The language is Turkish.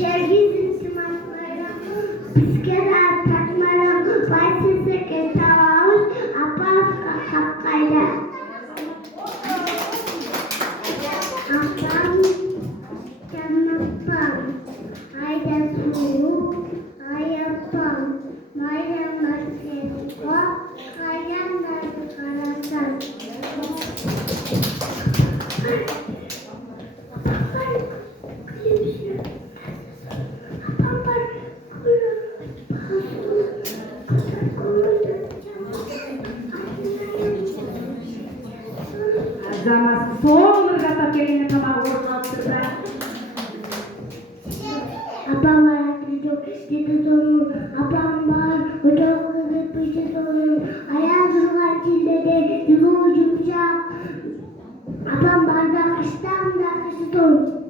Sevgili sınıflarım, bisküviler takmalarım, başsızı ketavuz, apaz kapkayla. Apam, canapam, ayda suyu, ayapam, mayam masketko, ayam narı karasan. Zaman soğuk kata kelime kama urmaktırlar. Abang var çocuk dedi sorun. Abang var uçak kızı pışı sorun. Ayağı var çillede yuva ucumcak. Abang bardak kıştan da kışı sorun.